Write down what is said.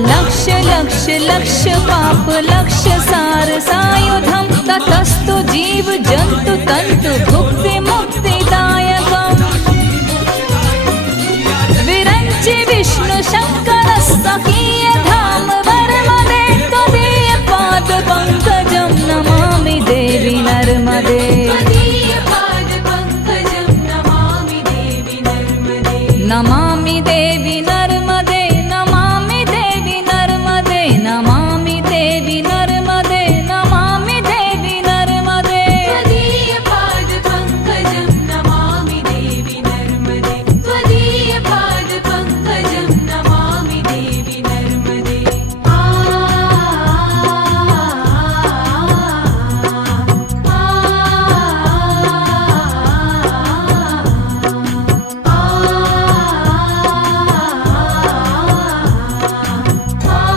लक्ष लक्ष लक्ष पाप लक्ष सार सायुधम ततस्तु जीव जंतु तंतु भुक्ति मुक्तिदायकम् विरंचि विष्णु शंकर सखीय धाम वर्मदे त्वदीय पाद पंकजं नमामि देवी नर्मदे नमा